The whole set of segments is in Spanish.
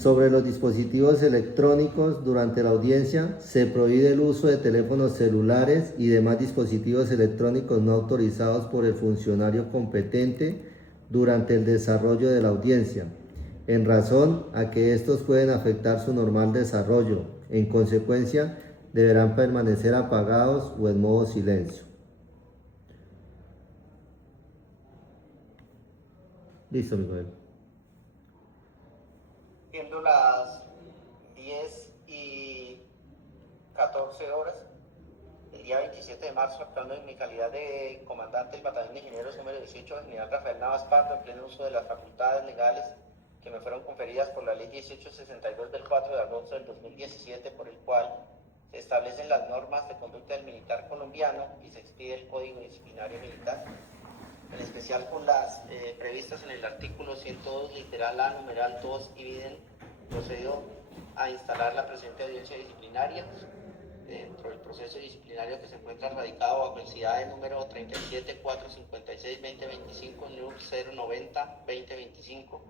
Sobre los dispositivos electrónicos, durante la audiencia se prohíbe el uso de teléfonos celulares y demás dispositivos electrónicos no autorizados por el funcionario competente durante el desarrollo de la audiencia, en razón a que estos pueden afectar su normal desarrollo. En consecuencia, deberán permanecer apagados o en modo silencio. Listo, Miguel. Siendo las 10:14 el día 27 de marzo, actuando en mi calidad de comandante del Batallón de Ingenieros número 18, general Rafael Navas Pardo, en pleno uso de las facultades legales que me fueron conferidas por la Ley 1862 del 4 de agosto del 2017, por el cual se establecen las normas de conducta del militar colombiano y se expide el Código Disciplinario Militar, en especial con las previstas en el artículo 102, literal A, numeral 2 y biden, procedo a instalar la presente audiencia disciplinaria dentro del proceso disciplinario que se encuentra radicado bajo el CIDAE número 37456-2025, NUR 090-2025,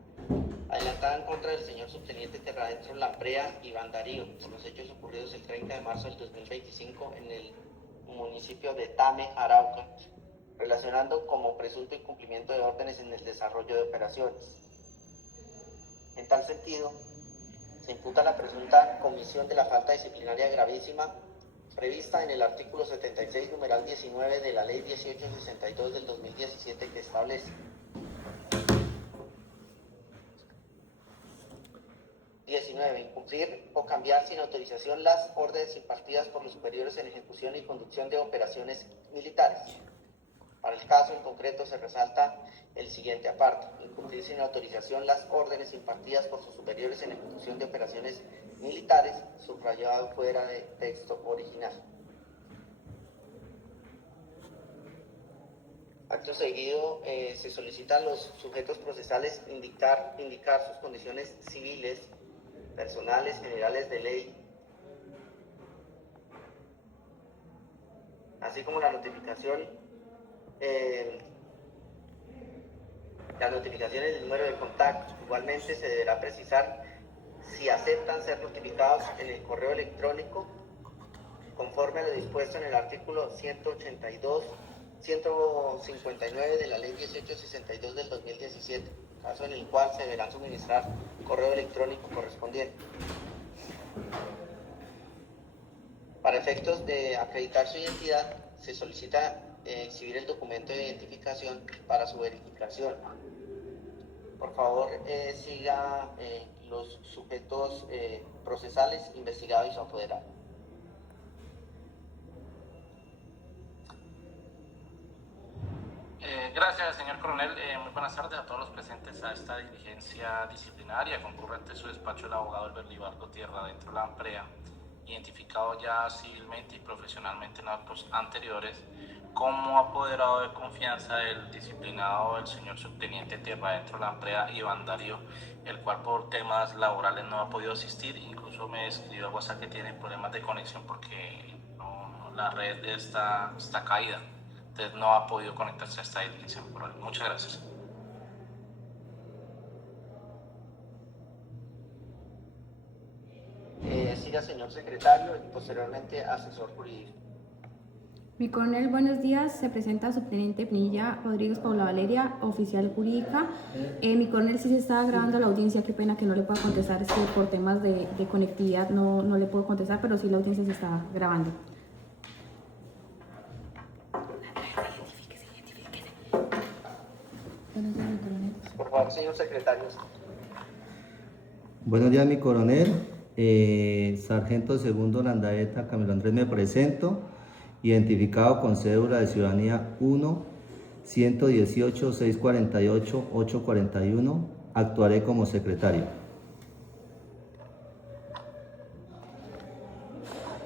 adelantada en contra del señor subteniente Terradentro Lamprea Iván Darío, por los hechos ocurridos el 30 de marzo del 2025 en el municipio de Tame, Arauca, relacionando como presunto incumplimiento de órdenes en el desarrollo de operaciones. En tal sentido, se imputa la presunta comisión de la falta disciplinaria gravísima prevista en el artículo 76, numeral 19 de la Ley 1862 del 2017, que establece: 19. Incumplir o cambiar sin autorización las órdenes impartidas por los superiores en ejecución y conducción de operaciones militares. Para el caso en concreto se resalta el siguiente apartado: incumplir sin autorización las órdenes impartidas por sus superiores en ejecución de operaciones militares, subrayado fuera de texto original. Acto seguido, se solicita a los sujetos procesales indicar sus condiciones civiles, personales, generales de ley, así como la notificación, las notificaciones del número de contacto. Igualmente se deberá precisar si aceptan ser notificados en el correo electrónico conforme a lo dispuesto en el artículo 159 de la Ley 1862 del 2017, caso en el cual se deberán suministrar correo electrónico correspondiente. Para efectos de acreditar su identidad, se solicita exhibir el documento de identificación para su verificación. Por favor, siga los sujetos procesales, investigado y su apoderado. Gracias, señor coronel. Muy buenas tardes a todos los presentes a esta diligencia disciplinaria. Concurre ante su despacho el abogado Albert Libardo Terradentro Lamprea, identificado ya civilmente y profesionalmente en actos anteriores como apoderado de confianza del disciplinado del señor subteniente Terradentro Lamprea Iván Darío, el cual por temas laborales no ha podido asistir. Incluso me escribió a WhatsApp que tiene problemas de conexión porque la red está caída. Entonces no ha podido conectarse a esta diligencia. Muchas gracias. Siga, señor secretario, y posteriormente asesor jurídico. Mi coronel, buenos días. Se presenta subteniente Pinilla Rodríguez Paula Valeria, oficial jurídica. Mi coronel, sí se está grabando la audiencia. Qué pena que no le pueda contestar, es que por temas de conectividad no le puedo contestar, pero sí la audiencia se está grabando. Buenos días, mi coronel. Por favor, señor secretario. Buenos días, mi coronel. Sargento segundo Landaeta Camilo Andrés, me presento, identificado con cédula de ciudadanía 1-118-648-841. Actuaré como secretario.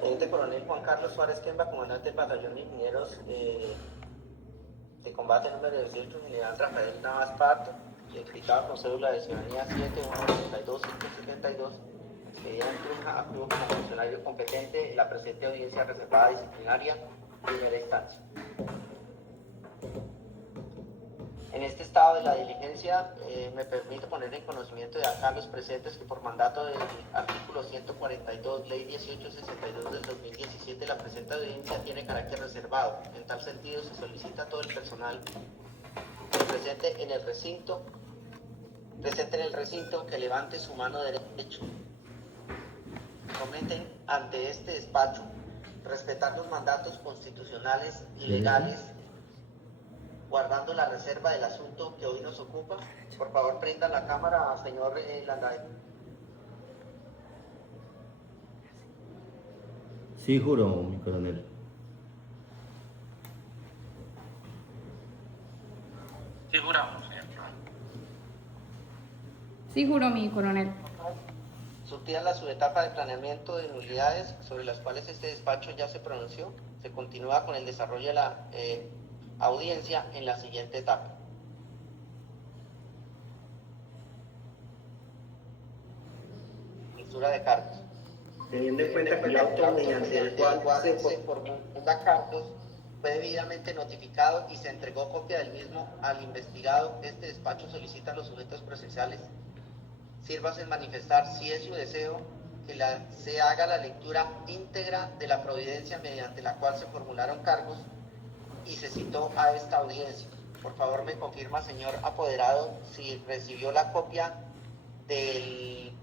Teniente coronel Juan Carlos Suárez Quemba, comandante del batallón de ingenieros de combate número 18, general Rafael Navas Pardo, identificado con cédula de ciudadanía 7-1-82-572, expedida en Tunja, actúo como funcionario competente en la presente audiencia reservada disciplinaria primera instancia. En este estado de la diligencia me permito poner en conocimiento de acá los presentes que por mandato del artículo 142, ley 1862 del 2017, la presente audiencia tiene carácter reservado. En tal sentido se solicita a todo el personal presente en el recinto que levante su mano derecha. Comenten ante este despacho respetar los mandatos constitucionales y legales, guardando la reserva del asunto que hoy nos ocupa. Por favor, prendan la cámara, señor Landay. Sí, juro, mi coronel. Sí, juramos, señor. Sí, juro, mi coronel. Subtían la subetapa de planeamiento de nulidades sobre las cuales este despacho ya se pronunció. Se continúa con el desarrollo de la audiencia en la siguiente etapa. Lectura de cargos. Teniendo en cuenta que el auto mediante el cual se formula cargos fue debidamente notificado y se entregó copia del mismo al investigado, este despacho solicita a los sujetos procesales sírvase en manifestar, si es su deseo, que se haga la lectura íntegra de la providencia mediante la cual se formularon cargos y se citó a esta audiencia. Por favor, me confirma, señor apoderado, si recibió la copia de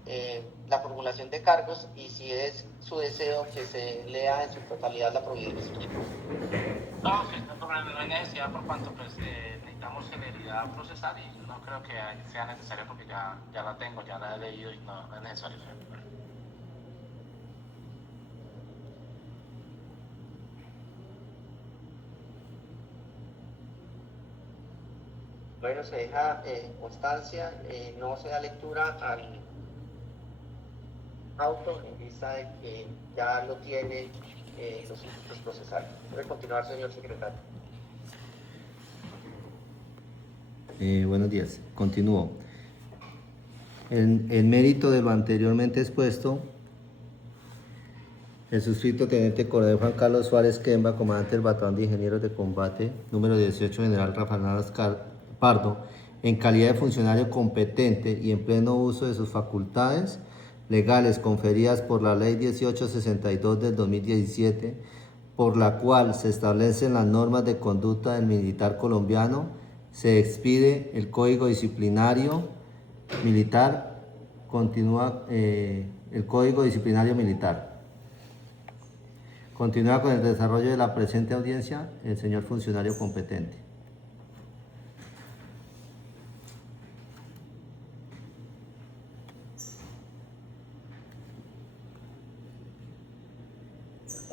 la formulación de cargos y si es su deseo que se lea en su totalidad la providencia. No, sí, no hay necesidad por cuanto pues, necesitamos celeridad procesal y no creo que sea necesario porque ya la tengo, ya la he leído y no es necesario. Bueno, se deja constancia, no se da lectura al auto en vista de que ya lo tiene los institutos procesales. Puede continuar, señor secretario. Buenos días. Continúo. En mérito de lo anteriormente expuesto, el suscrito teniente coronel Juan Carlos Suárez Quemba, comandante del Batallón de Ingenieros de Combate, número 18, general Rafael Pardo, en calidad de funcionario competente y en pleno uso de sus facultades legales conferidas por la Ley 1862 del 2017, por la cual se establecen las normas de conducta del militar colombiano, se expide el Código Disciplinario Militar, continúa el Código Disciplinario Militar. Continúa con el desarrollo de la presente audiencia el señor funcionario competente.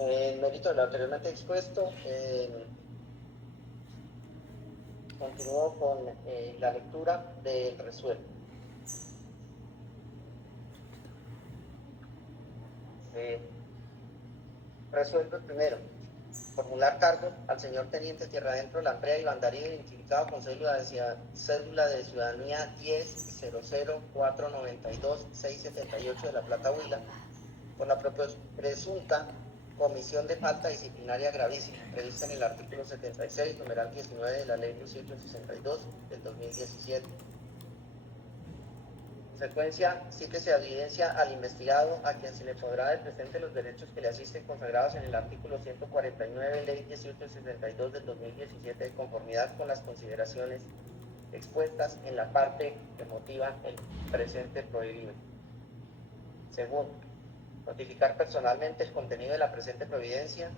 En mérito de lo anteriormente expuesto, continúo con la lectura del resuelto. Resuelto el primero. Formular cargo al señor Teniente Tierra Adentro Lamprea y Bandarío, identificado con cédula de ciudadanía 10-00-492-678 de La Plata, Huila, por la presunta comisión de falta disciplinaria gravísima, prevista en el artículo 76, numeral 19 de la Ley 1862 del 2017. En secuencia, cítese audiencia al investigado, a quien se le podrá del presente los derechos que le asisten consagrados en el artículo 149, Ley 1862 del 2017, de conformidad con las consideraciones expuestas en la parte que motiva el presente prohibido. Segundo, notificar personalmente el contenido de la presente providencia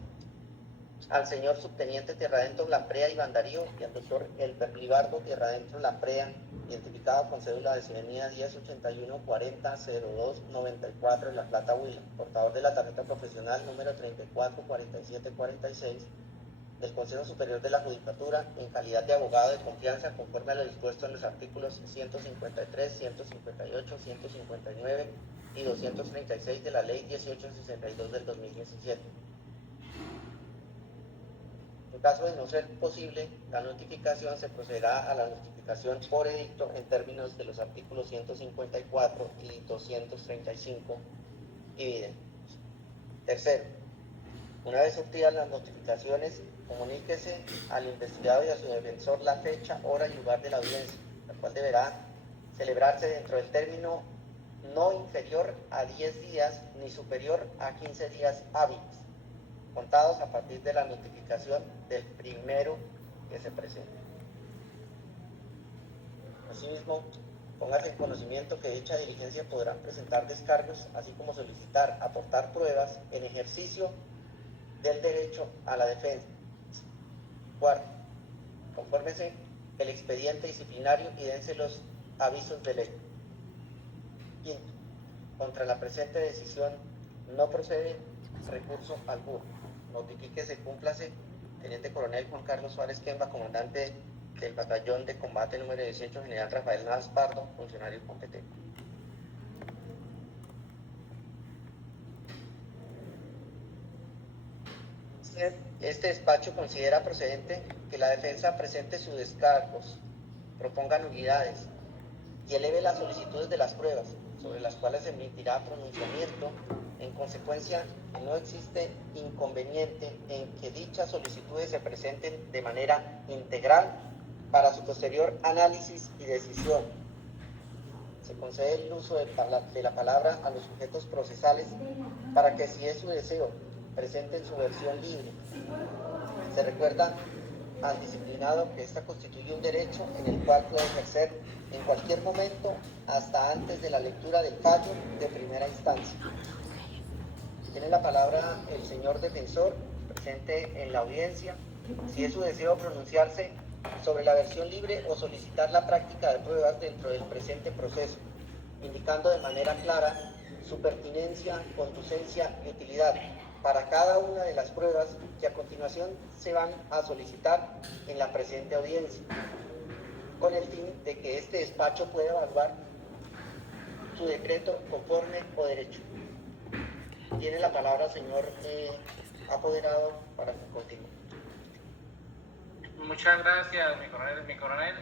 al señor subteniente Tierradentro Lamprea y Bandarío y al doctor Elber Libardo Tierradentro Lamprea, identificado con cédula de ciudadanía 1081-40-02-94 de La Plata, Huila, portador de la tarjeta profesional número 344746 del Consejo Superior de la Judicatura, en calidad de abogado de confianza, conforme a lo dispuesto en los artículos 153, 158, 159 y 236 de la Ley 1862 del 2017. En caso de no ser posible la notificación, se procederá a la notificación por edicto en términos de los artículos 154 y 235 y videntes. Tercero, Una vez obtenidas las notificaciones, comuníquese al investigado y a su defensor la fecha, hora y lugar de la audiencia, la cual deberá celebrarse dentro del término no inferior a 10 días ni superior a 15 días hábiles, contados a partir de la notificación del primero que se presente. Asimismo, póngase en conocimiento que dicha diligencia podrán presentar descargos, así como solicitar, aportar pruebas en ejercicio del derecho a la defensa. Cuarto, confórmese el expediente disciplinario y dense los avisos de ley. Quinto, contra la presente decisión no procede recurso alguno. Notifíquese, cúmplase, Teniente Coronel Juan Carlos Suárez Quemba, comandante del Batallón de Combate número 18, General Rafael Navas Pardo, funcionario competente. Este despacho considera procedente que la defensa presente sus descargos, proponga nulidades y eleve las solicitudes de las pruebas, sobre las cuales se emitirá pronunciamiento. En consecuencia, no existe inconveniente en que dichas solicitudes se presenten de manera integral para su posterior análisis y decisión. Se concede el uso de la palabra a los sujetos procesales para que, si es su deseo, presenten su versión libre. Se recuerda al disciplinado que esta constituye un derecho en el cual puede ejercer en cualquier momento hasta antes de la lectura del fallo de primera instancia. Tiene la palabra el señor defensor presente en la audiencia, si es su deseo pronunciarse sobre la versión libre o solicitar la práctica de pruebas dentro del presente proceso, indicando de manera clara su pertinencia, conducencia y utilidad para cada una de las pruebas que a continuación se van a solicitar en la presente audiencia, con el fin de que este despacho pueda evaluar su decreto conforme o derecho. Tiene la palabra, señor apoderado, para que continúe. Muchas gracias, mi coronel.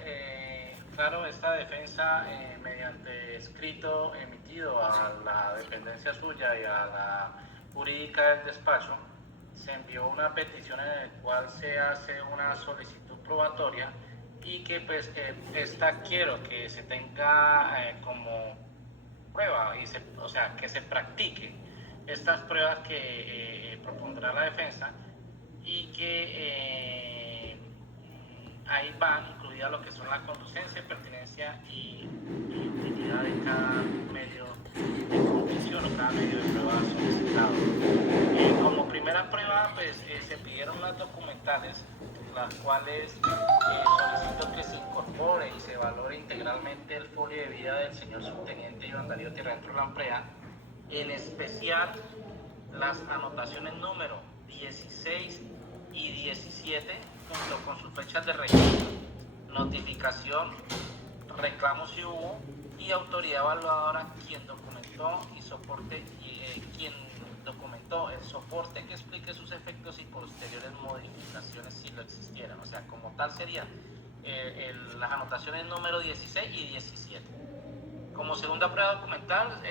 Claro, esta defensa, mediante escrito emitido a la dependencia suya y a la jurídica del despacho, se envió una petición en la cual se hace una solicitud probatoria y que pues esta quiero que se tenga como prueba, o sea, que se practique estas pruebas que propondrá la defensa y que ahí van incluidas lo que son la conducencia, pertinencia y utilidad de cada medio de convicción o cada medio de prueba solicitado. Como primera prueba, pues se pidieron las documentales, las cuales solicito que se incorpore y se valore integralmente el folio de vida del señor subteniente Iván Darío Tierra dentro de la Lamprea, en especial las anotaciones número 16 y 17 junto con sus fechas de registro, notificación, reclamo si hubo y autoridad evaluadora quien documentó y soporte quien documentó el soporte que explique sus efectos y posteriores modificaciones si lo existieran. O sea, como tal serían las anotaciones número 16 y 17. Como segunda prueba documental,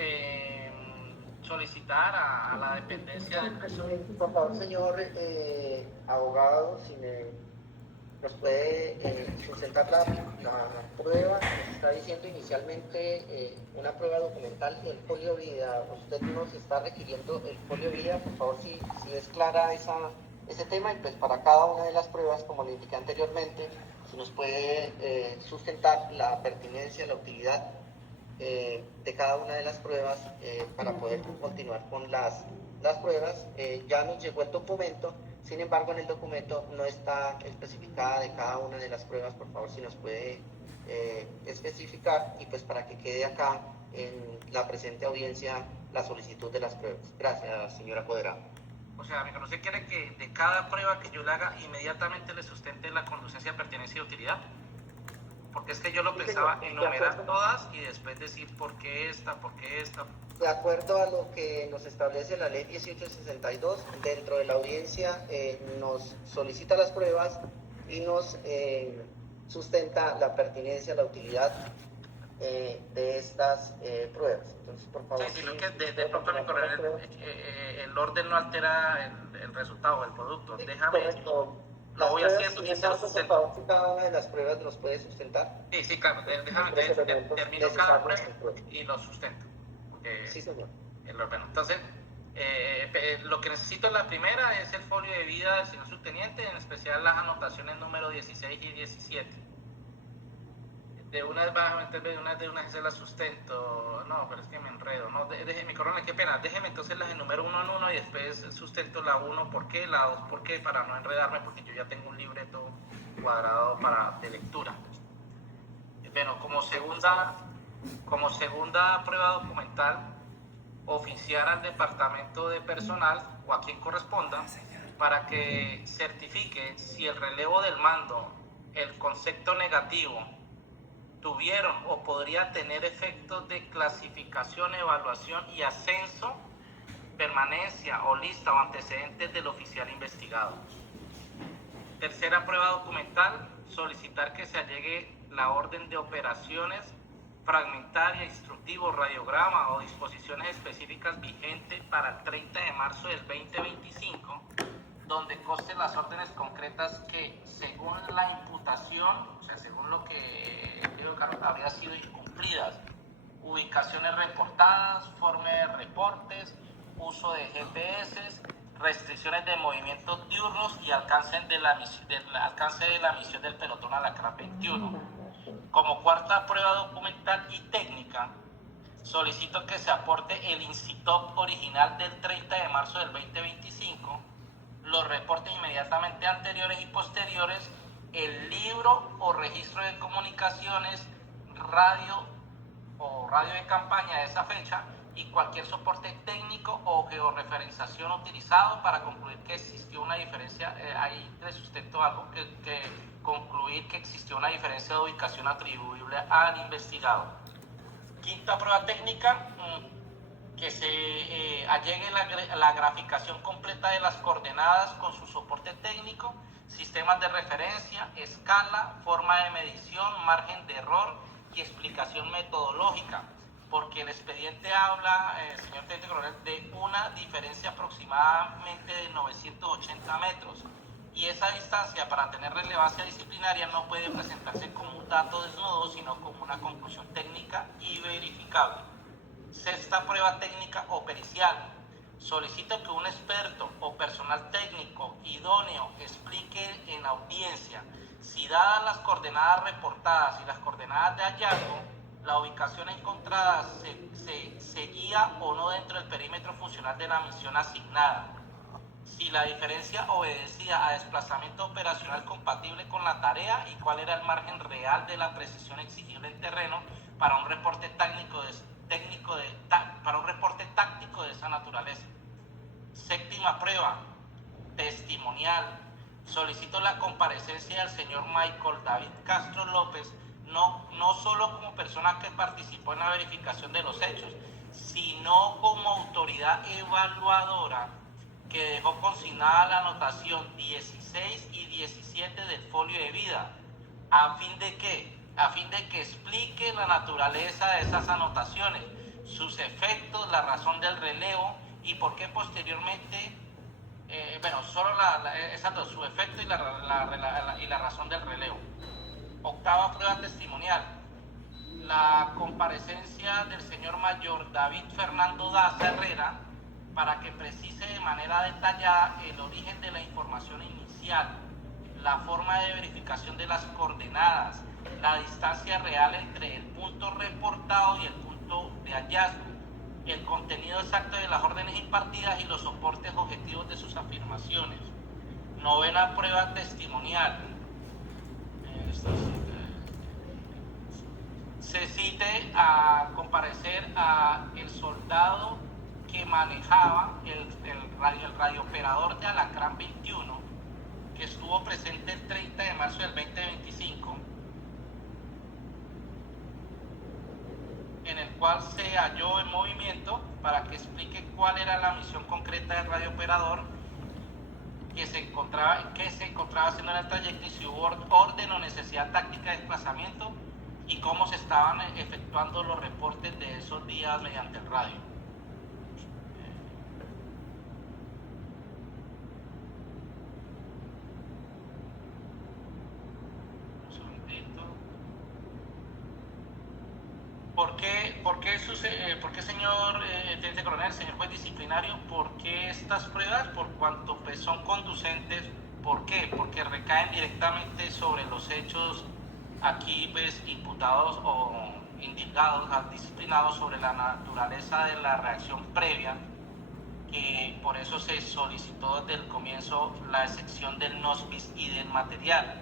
solicitar a la dependencia del preso. Por favor, señor abogado, si nos puede sustentar la prueba que se está diciendo inicialmente, una prueba documental y el folio vida. Usted nos está requiriendo el folio vida, por favor, si es clara ese tema, y pues para cada una de las pruebas, como le indiqué anteriormente, si nos puede sustentar la pertinencia, la utilidad de cada una de las pruebas para poder continuar con las pruebas. Ya nos llegó el documento, sin embargo en el documento no está especificada de cada una de las pruebas. Por favor, si nos puede especificar, y pues para que quede acá en la presente audiencia la solicitud de las pruebas. Gracias, señora apoderada. O sea, mi conocer quiere que de cada prueba que yo le haga inmediatamente le sustente la conducencia, pertinencia y utilidad. Porque es que yo lo pensaba enumerar todas y después decir por qué esta. De acuerdo a lo que nos establece la ley 1862, dentro de la audiencia nos solicita las pruebas y nos sustenta la pertinencia, la utilidad de estas pruebas. Entonces, por favor. Sí, sino que de pronto mi coronel, el orden no altera el resultado, el producto. Déjame, Correcto. lo voy haciendo. Por favor, si cada una de las pruebas nos puede sustentar. Sí, claro, déjame, termino cada prueba y lo sustento. Sí, señor. Bueno, entonces, lo que necesito en la primera es el folio de vida del señor subteniente, en especial las anotaciones número 16 y 17. De una vez se las sustento. No, pero es que me enredo. No, mi coronel, qué pena. Déjeme entonces las enumero uno en uno y después sustento la 1 por qué, la 2 por qué, para no enredarme, porque yo ya tengo un libreto cuadrado de lectura. Bueno, como segunda prueba documental, oficiar al departamento de personal o a quien corresponda para que certifique si el relevo del mando, el concepto negativo, tuvieron o podría tener efectos de clasificación, evaluación y ascenso, permanencia o lista o antecedentes del oficial investigado. Tercera prueba documental, solicitar que se allegue la orden de operaciones fragmentaria, instructivo, radiograma o disposiciones específicas vigente para el 30 de marzo del 2025, donde consten las órdenes concretas que, según la imputación, o sea, según lo que habría sido incumplidas, ubicaciones reportadas, forma de reportes, uso de GPS, restricciones de movimientos diurnos y alcance de la misión del pelotón Alacrán 21. Como cuarta prueba documental y técnica, solicito que se aporte el INCITOP original del 30 de marzo del 2025, los reportes inmediatamente anteriores y posteriores, el libro o registro de comunicaciones, radio de campaña de esa fecha y cualquier soporte técnico o georreferenciación utilizado para concluir que existió una diferencia. Ahí le sustento algo que concluir que existió una diferencia de ubicación atribuible al investigado. Quinta prueba técnica, que se allegue la graficación completa de las coordenadas con su soporte técnico, sistemas de referencia, escala, forma de medición, margen de error y explicación metodológica, porque el expediente habla, señor teniente coronel, de una diferencia aproximadamente de 980 metros, y esa distancia, para tener relevancia disciplinaria, no puede presentarse como un dato desnudo, sino como una conclusión técnica y verificable. Sexta prueba técnica o pericial. Solicito que un experto o personal técnico idóneo explique en audiencia si, dadas las coordenadas reportadas y las coordenadas de hallazgo, la ubicación encontrada se guía o no dentro del perímetro funcional de la misión asignada. Si la diferencia obedecía a desplazamiento operacional compatible con la tarea y cuál era el margen real de la precisión exigible en terreno para un reporte táctico de esa naturaleza. Séptima prueba, testimonial. Solicito la comparecencia del señor Michael David Castro López, no solo como persona que participó en la verificación de los hechos, sino como autoridad evaluadora que dejó consignada la anotación 16 y 17 del folio de vida, a fin de que explique la naturaleza de esas anotaciones, sus efectos, la razón del relevo y por qué posteriormente, su efecto y la razón del relevo. Octava prueba testimonial, la comparecencia del señor mayor David Fernando Daza Herrera, para que precise de manera detallada el origen de la información inicial, la forma de verificación de las coordenadas, la distancia real entre el punto reportado y el punto de hallazgo, el contenido exacto de las órdenes impartidas y los soportes objetivos de sus afirmaciones. Novena prueba testimonial. Se cite a comparecer a el soldado que manejaba el radiooperador de Alacrán 21, que estuvo presente el 30 de marzo del 2025, en el cual se halló en movimiento para que explique cuál era la misión concreta del radiooperador que se encontraba haciendo en el trayecto y si hubo orden o necesidad táctica de desplazamiento y cómo se estaban efectuando los reportes de esos días mediante el radio. ¿Por qué, señor teniente coronel, señor juez disciplinario, por qué estas pruebas? Por cuanto pues, son conducentes. ¿Por qué? Porque recaen directamente sobre los hechos aquí pues, imputados o indiciados, disciplinados sobre la naturaleza de la reacción previa, que por eso se solicitó desde el comienzo la excepción del nos bis idem material.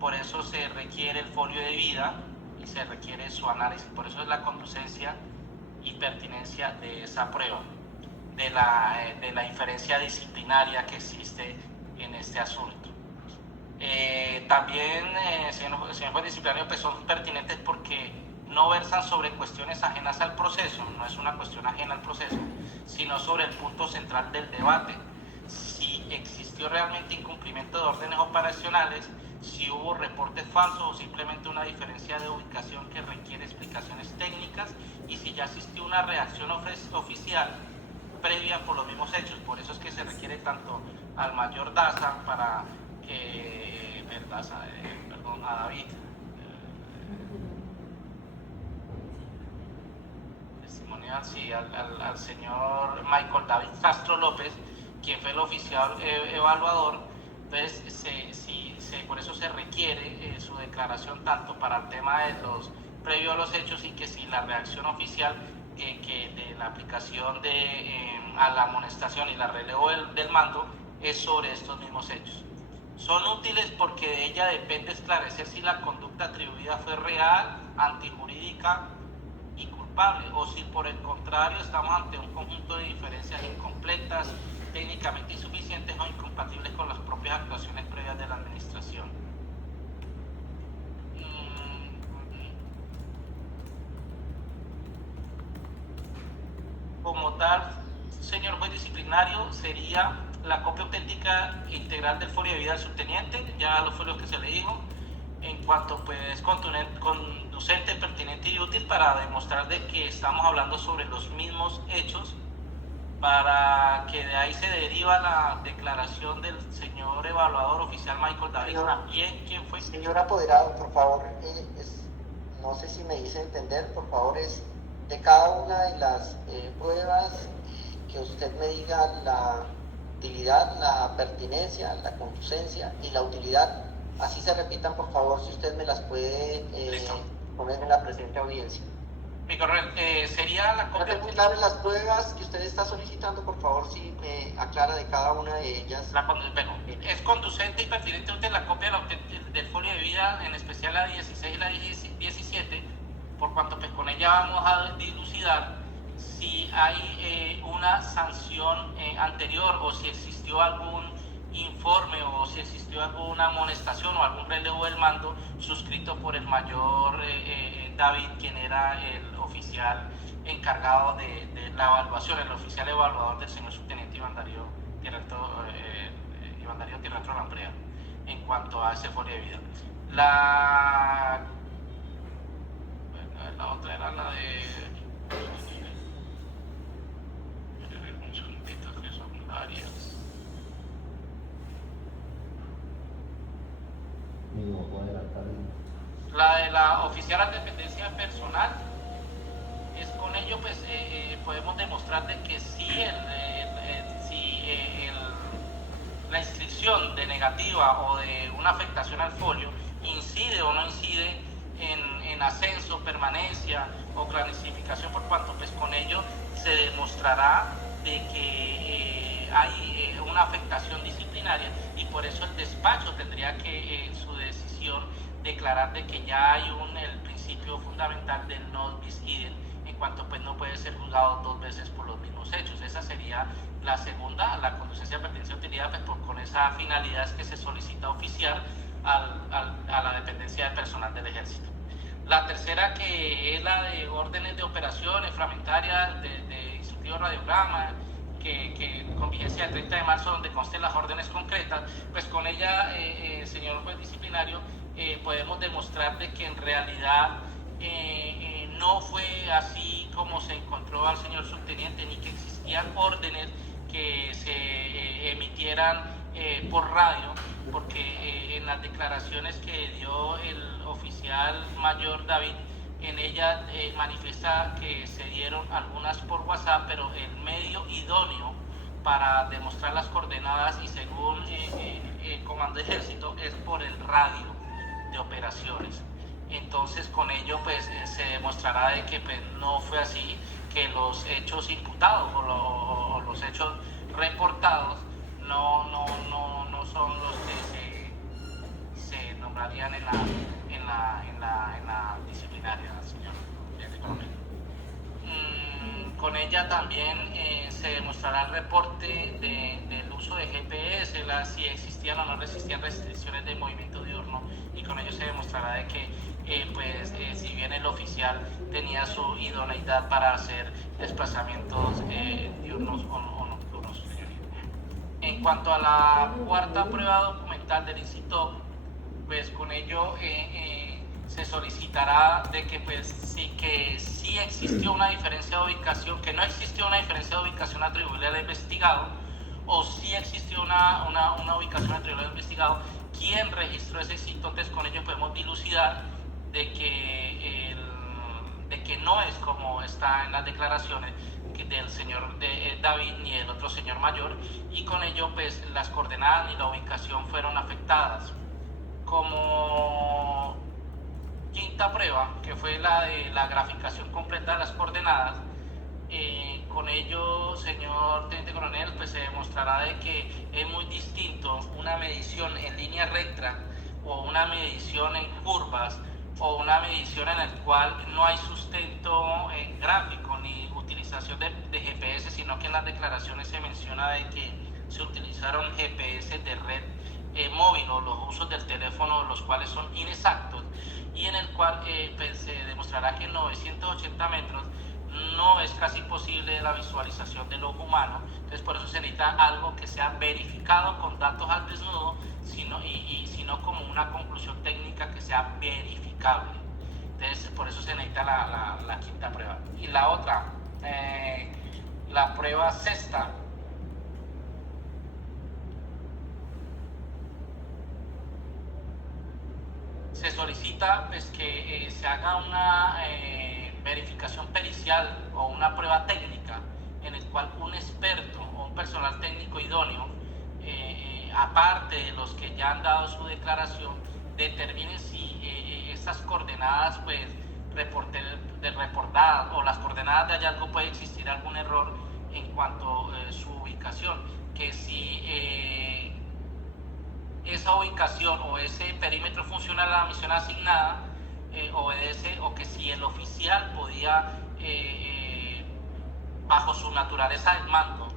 Por eso se requiere el folio de vida y se requiere su análisis. Por eso es la conducencia y pertinencia de esa prueba, de la inferencia disciplinaria que existe en este asunto. También, señor juez disciplinario, pues son pertinentes porque no versan sobre cuestiones ajenas al proceso, no es una cuestión ajena al proceso, sino sobre el punto central del debate: si existió realmente incumplimiento de órdenes operacionales, si hubo reportes falsos o simplemente una diferencia de ubicación que requiere explicaciones técnicas, y si ya existió una reacción oficial previa por los mismos hechos. Por eso es que se requiere tanto al mayor Daza para que, a David, testimonial, sí, al señor Michael David Castro López, quien fue el oficial evaluador. Entonces, por eso se requiere su declaración tanto para el tema de los previo a los hechos, y que si la reacción oficial que de la aplicación a la amonestación y la relevo del mando es sobre estos mismos hechos. Son útiles porque de ella depende esclarecer si la conducta atribuida fue real, antijurídica y culpable, o si por el contrario estamos ante un conjunto de diferencias incompletas, técnicamente insuficientes o incompatibles con las propias actuaciones previas de la administración. Como tal, señor juez disciplinario, sería la copia auténtica integral del folio de vida del subteniente, ya los folios que se le dijo, en cuanto pues es conducente, pertinente y útil para demostrar de que estamos hablando sobre los mismos hechos, para que de ahí se deriva la declaración del señor evaluador oficial Michael David. ¿Quién fue? Señor apoderado, por favor, no sé si me hice entender, por favor, es de cada una de las pruebas que usted me diga la utilidad, la pertinencia, la conducencia y la utilidad, así se repitan, por favor, si usted me las puede poner en la presente audiencia. Mi coronel, sería la copia. Muy claras las pruebas que usted está solicitando, por favor, si me aclara de cada una de ellas. Es conducente y pertinente útil la copia del folio de vida, en especial la 16 y la 17, por cuanto pues con ella vamos a dilucidar si hay una sanción anterior, o si existió algún informe, o si existió alguna amonestación o algún relevo del mando suscrito por el mayor David, quien era el oficial encargado de la evaluación, el oficial evaluador del señor subteniente Iván Darío Tierratro Lamprea, en cuanto a ese folio de vida. La otra era la de la de la oficial de dependencia personal. Es con ello pues podemos demostrar de que si la inscripción de negativa o de una afectación al folio incide o no incide en ascenso, permanencia o clasificación, por cuanto pues con ello se demostrará de que hay una afectación disciplinaria, y por eso el despacho tendría que en su decisión declarar de que ya hay el principio fundamental del non bis idem, en cuanto pues no puede ser juzgado dos veces por los mismos hechos. Esa sería la segunda, la conducencia de pertinencia y utilidad, pues con esa finalidad es que se solicita oficiar a la dependencia de personal del ejército. La tercera, que es la de órdenes de operaciones fragmentarias de instructivo radiograma, que con vigencia del 30 de marzo, donde consten las órdenes concretas, pues con ella, señor juez disciplinario, podemos demostrar de que en realidad no fue así como se encontró al señor subteniente, ni que existían órdenes que se emitieran por radio, porque en las declaraciones que dio el oficial mayor David En ella manifiesta que se dieron algunas por WhatsApp, pero el medio idóneo para demostrar las coordenadas y según el Comando de Ejército es por el radio de operaciones. Entonces con ello pues se demostrará de que pues, no fue así, que los hechos imputados o los hechos reportados no son los que se nombrarían en la disciplinaria, señor coronel. Con ella también se demostrará el reporte del uso de GPS, si existían o no existían restricciones de movimiento diurno, y con ello se demostrará de que si bien el oficial tenía su idoneidad para hacer desplazamientos diurnos o nocturnos. En cuanto a la cuarta prueba documental del INCITOC, pues con ello se solicitará de que sí existió una diferencia de ubicación, que no existió una diferencia de ubicación atribuible al investigado, o sí existió una ubicación atribuible al investigado, quién registró ese sitio. Entonces con ello podemos dilucidar de que no es como está en las declaraciones del señor David ni del otro señor mayor, y con ello pues las coordenadas y la ubicación fueron afectadas. Como quinta prueba, que fue la de la graficación completa de las coordenadas, con ello, señor teniente coronel, pues se demostrará de que es muy distinto una medición en línea recta o una medición en curvas o una medición en la cual no hay sustento gráfico ni utilización de GPS, sino que en las declaraciones se menciona de que se utilizaron GPS de red móvil o los usos del teléfono, los cuales son inexactos, y en el cual pues, se demostrará que en 980 metros no es casi posible la visualización del ojo humano. Entonces por eso se necesita algo que sea verificado con datos al desnudo, sino como una conclusión técnica que sea verificable. Entonces por eso se necesita la quinta prueba. Y la otra, la prueba sexta, se solicita pues, que se haga una verificación pericial o una prueba técnica en el cual un experto o un personal técnico idóneo, aparte de los que ya han dado su declaración, determine si estas coordenadas pues, reportadas o las coordenadas de hallazgo puede existir algún error en cuanto a su ubicación, que si esa ubicación o ese perímetro funcional a la misión asignada obedece, o que si el oficial podía, bajo su naturaleza del mando,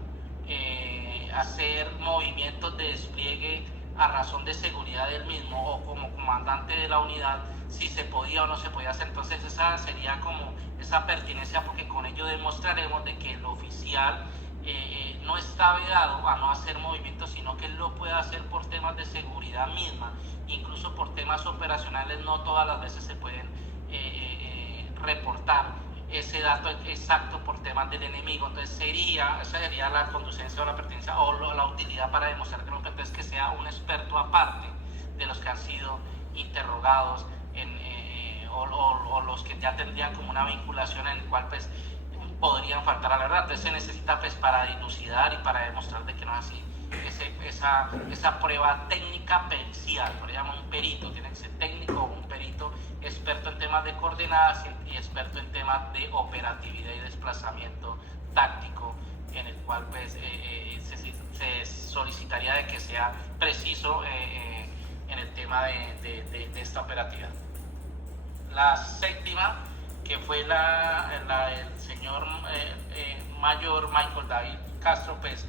hacer movimientos de despliegue a razón de seguridad del mismo o como comandante de la unidad, si se podía o no se podía hacer. Entonces esa sería como esa pertinencia, porque con ello demostraremos de que el oficial no está vedado a no hacer movimientos, sino que él lo puede hacer por temas de seguridad misma, incluso por temas operacionales. No todas las veces se pueden reportar ese dato exacto por temas del enemigo. Entonces esa sería la conducencia o la pertinencia o la utilidad para demostrar que no pertenece, que sea un experto aparte de los que han sido interrogados o los que ya tendrían como una vinculación en el cual pues podrían faltar a la verdad. Entonces se necesita pues para dilucidar y para demostrar de que no es así esa prueba técnica pericial, por ejemplo un perito, tiene que ser técnico o un perito experto en temas de coordenadas y experto en temas de operatividad y desplazamiento táctico, en el cual pues se solicitaría de que sea preciso en el tema de esta operatividad. La séptima, que fue la del señor mayor Michael David Castro, pues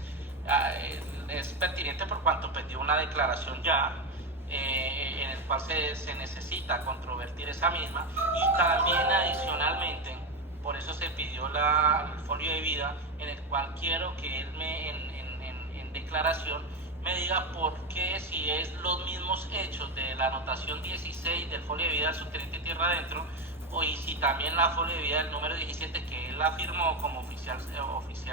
es pertinente por cuanto pues, dio una declaración ya en el cual se necesita controvertir esa misma, y también adicionalmente por eso se pidió el folio de vida, en el cual quiero que él en declaración me diga por qué, si es los mismos hechos de la anotación 16 del folio de vida del subteniente Tierra Adentro, y si también la folio de vida del número 17 que él afirmó como oficial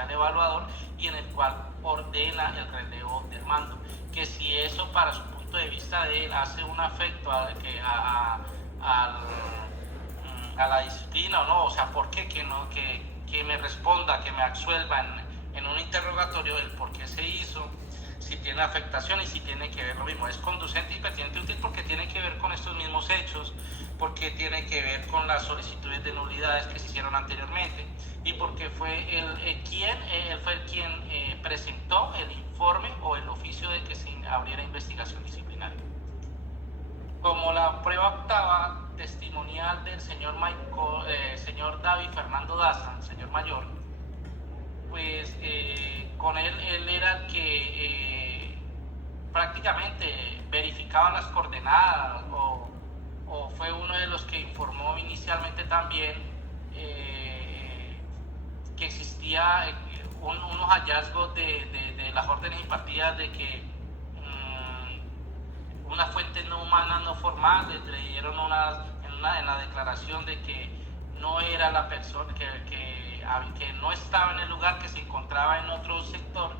evaluador y en el cual ordena el relevo del mando, que si eso para su punto de vista de él hace un afecto a la disciplina o no, o sea, ¿por qué que no, que me responda, que me absuelva en un interrogatorio el por qué se hizo, si tiene afectación y si tiene que ver lo mismo? Es conducente y pertinente y útil porque tiene que ver con estos mismos hechos, porque tiene que ver con las solicitudes de nulidades que se hicieron anteriormente y porque fue él fue el quien presentó el informe o el oficio de que se abriera investigación disciplinaria. Como la prueba octava testimonial del señor David Fernando Daza, señor mayor, pues con él era el que prácticamente verificaba las coordenadas o fue uno de los que informó inicialmente también que existía unos hallazgos de las órdenes impartidas de que unas fuentes no humanas no formales le dieron en la declaración de que no era la persona que no estaba en el lugar, que se encontraba en otro sector.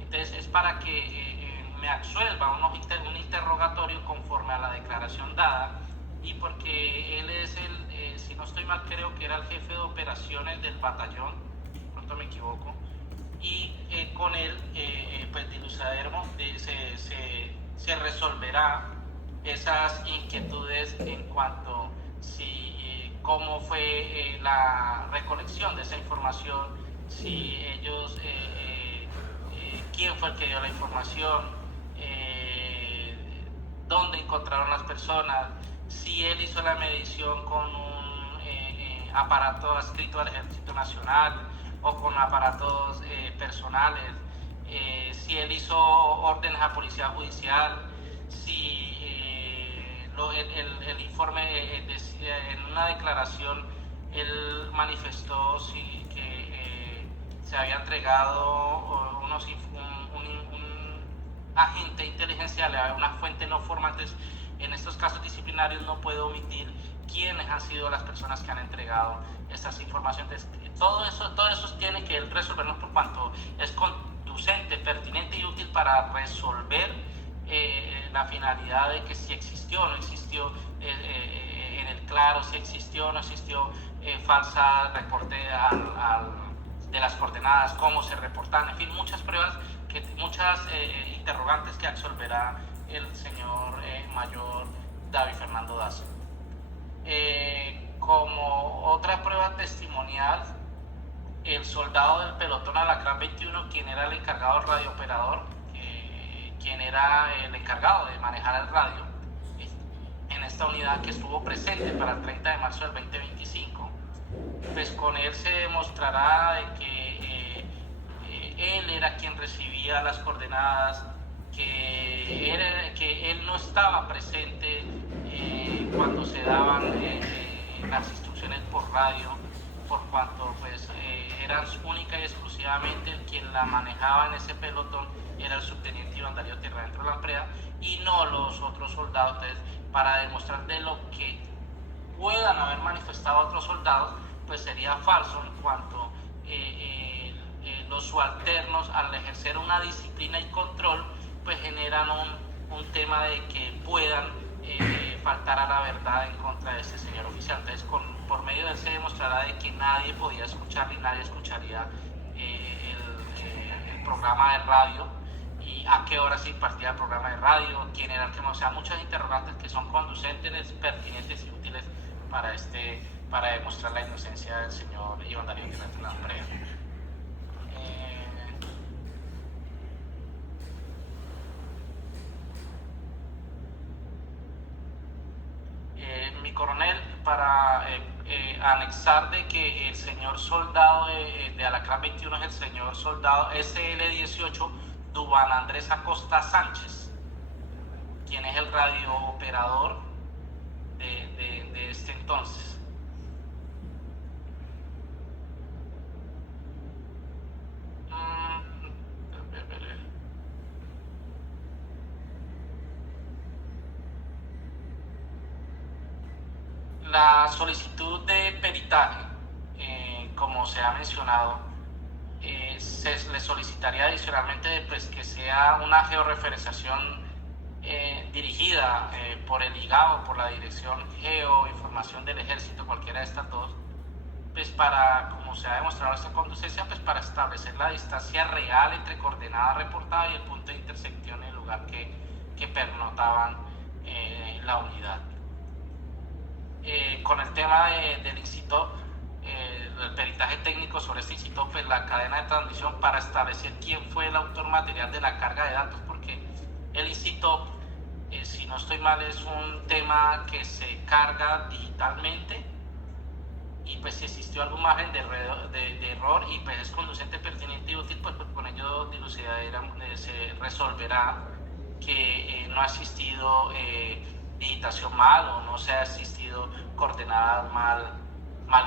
Entonces es para que me absuelva un interrogatorio conforme a la declaración dada, y porque él es si no estoy mal, creo que era el jefe de operaciones del batallón, pronto me equivoco, y con él pues dilucidaremos, se resolverá esas inquietudes en cuanto cómo fue la recolección de esa información, si ellos, quién fue el que dio la información, dónde encontraron las personas, si él hizo la medición con un aparato adscrito al Ejército Nacional o con aparatos personales, si él hizo órdenes a Policía Judicial, si el informe en una declaración él manifestó que se había entregado un agente inteligencial a una fuente no formal. Entonces, en estos casos disciplinarios no puedo omitir quiénes han sido las personas que han entregado estas informaciones. Todo eso tiene que él resolvernos por cuanto es conducente, pertinente y útil para resolver la finalidad de que si existió o no existió en el claro, si existió o no existió falsa reporte de las coordenadas, cómo se reportan, en fin, muchas pruebas, muchas interrogantes que absolverá el señor mayor David Fernando Daza. Como otra prueba testimonial, el soldado del pelotón Alacrán 21, quien era el encargado del radiooperador, quien era el encargado de manejar el radio en esta unidad que estuvo presente para el 30 de marzo del 2025, pues con él se demostrará de que él era quien recibía las coordenadas, que él no estaba presente cuando se daban las instrucciones por radio, por cuanto pues eran única y exclusivamente el quien la manejaba en ese pelotón era el subteniente Iván Darío Tierra dentro de la Lamprea y no los otros soldados. Entonces, para demostrar de lo que puedan haber manifestado otros soldados, pues sería falso en cuanto los subalternos, al ejercer una disciplina y control, pues generan un tema de que puedan faltar a la verdad en contra de este señor oficial. Entonces, por medio de él se demostrará de que nadie podía escuchar ni nadie escucharía el programa de radio y a qué hora se impartía el programa de radio, quién era el que, o sea, muchas interrogantes que son conducentes, pertinentes y útiles para demostrar la inocencia del señor Iván Darío Tierra de la Lamprea. Mi coronel, para anexar de que el señor soldado de Alacrán 21 es el señor soldado SL-18 Duván Andrés Acosta Sánchez, quien es el radiooperador de este entonces. La solicitud de peritaje, como se ha mencionado, se le solicitaría adicionalmente pues, que sea una georreferenciación dirigida por el IGAO, por la Dirección Geoinformación del Ejército, cualquiera de estas dos, pues para, como se ha demostrado esta conducencia, pues para establecer la distancia real entre coordenada reportada y el punto de intersección en el lugar que pernotaban la unidad. Con el tema del INCITOP, el peritaje técnico sobre este INCITOP, pues la cadena de transmisión para establecer quién fue el autor material de la carga de datos, porque el INCITOP, si no estoy mal, es un tema que se carga digitalmente y pues si existió algún margen de error y pues es conducente, pertinente y útil, pues con ello se resolverá que no ha existido digitación mal o no se ha existido coordenadas mal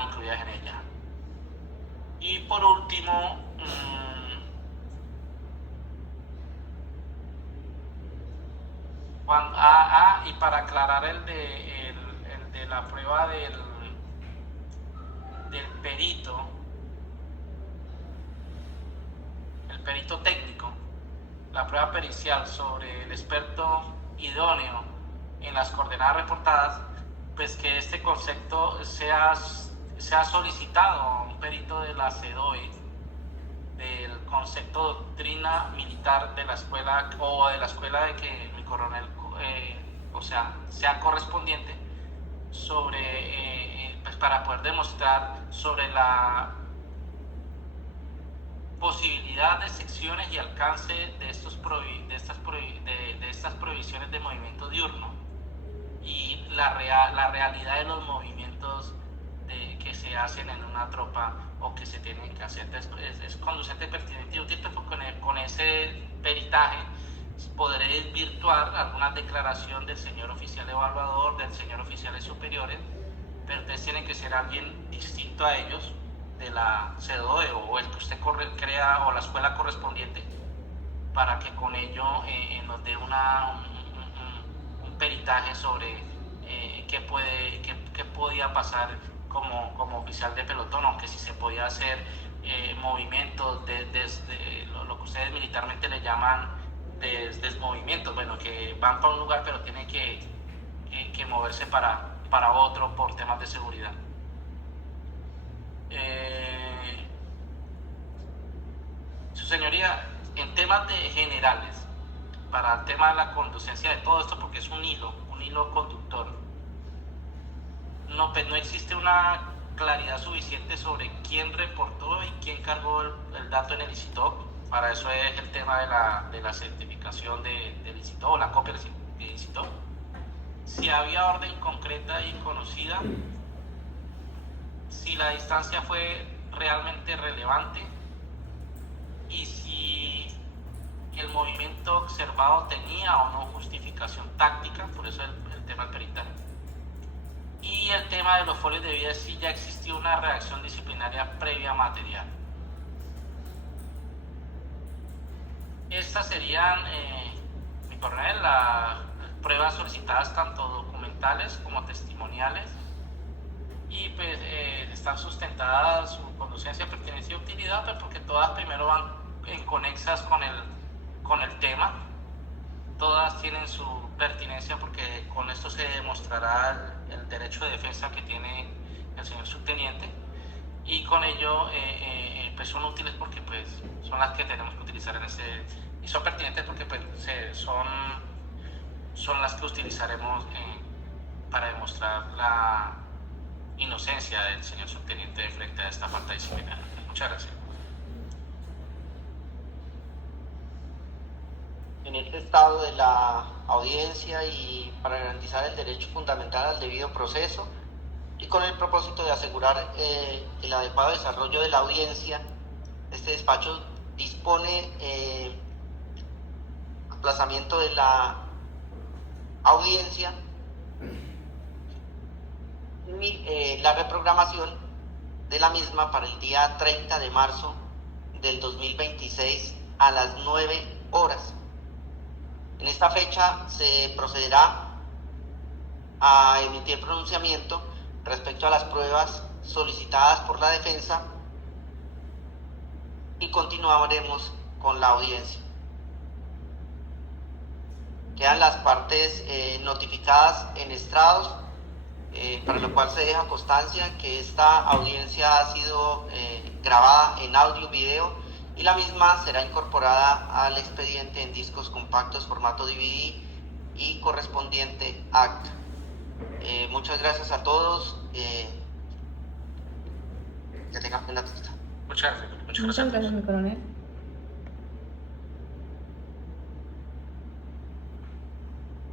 incluidas en ella. Y por último, y para aclarar el de la prueba del perito, el perito técnico, la prueba pericial sobre el experto idóneo en las coordenadas reportadas, pues que este concepto sea solicitado a un perito de la CEDOE, del concepto doctrina militar de la escuela o de la escuela de que mi coronel sea correspondiente sobre pues para poder demostrar sobre la posibilidad de secciones y alcance de estas prohibiciones de movimiento diurno y la realidad de los movimientos que se hacen en una tropa o que se tienen que hacer. Entonces, es conducente, pertinente y útil, pero con ese peritaje podré desvirtuar alguna declaración del señor oficial evaluador, del señor oficiales superiores, pero ustedes tienen que ser alguien distinto a ellos, de la CEDOE o el que usted crea o la escuela correspondiente, para que con ello nos dé un peritaje sobre qué podía pasar como oficial de pelotón, aunque si se podía hacer movimientos desde lo que ustedes militarmente le llaman desmovimientos, bueno, que van para un lugar pero tienen que moverse para otro por temas de seguridad. Su señoría, en temas generales, para el tema de la conducencia de todo esto, porque es un hilo conductor, no existe una claridad suficiente sobre quién reportó y quién cargó el dato en el INCITOP. Para eso es el tema de la certificación del INCITOP o la copia del INCITOP. Si había orden concreta y conocida, si la distancia fue realmente relevante y si el movimiento observado tenía o no justificación táctica, por eso el tema del peritaje. Y el tema de los folios de vida, si ya existió una reacción disciplinaria previa material. Estas serían, mi coronel, las pruebas solicitadas tanto documentales como testimoniales, y pues están sustentadas su conducencia, pertenencia y utilidad, pues porque todas primero van conexas con el tema, todas tienen su pertinencia porque con esto se demostrará el derecho de defensa que tiene el señor subteniente, y con ello pues son útiles porque pues son las que tenemos que utilizar y son pertinentes porque pues son las que utilizaremos para demostrar la inocencia del señor subteniente frente a esta falta disciplinaria. Muchas gracias. En este estado de la audiencia y para garantizar el derecho fundamental al debido proceso y con el propósito de asegurar el adecuado desarrollo de la audiencia, este despacho dispone aplazamiento de la audiencia y la reprogramación de la misma para el día 30 de marzo del 2026 a las 9 horas. En esta fecha se procederá a emitir pronunciamiento respecto a las pruebas solicitadas por la defensa y continuaremos con la audiencia. Quedan las partes notificadas en estrados, para lo cual se deja constancia que esta audiencia ha sido grabada en audio y video, y la misma será incorporada al expediente en discos compactos formato DVD y correspondiente acta. Muchas gracias a todos. Que tengan buena tarde. Muchas gracias. Muchas gracias, mi coronel.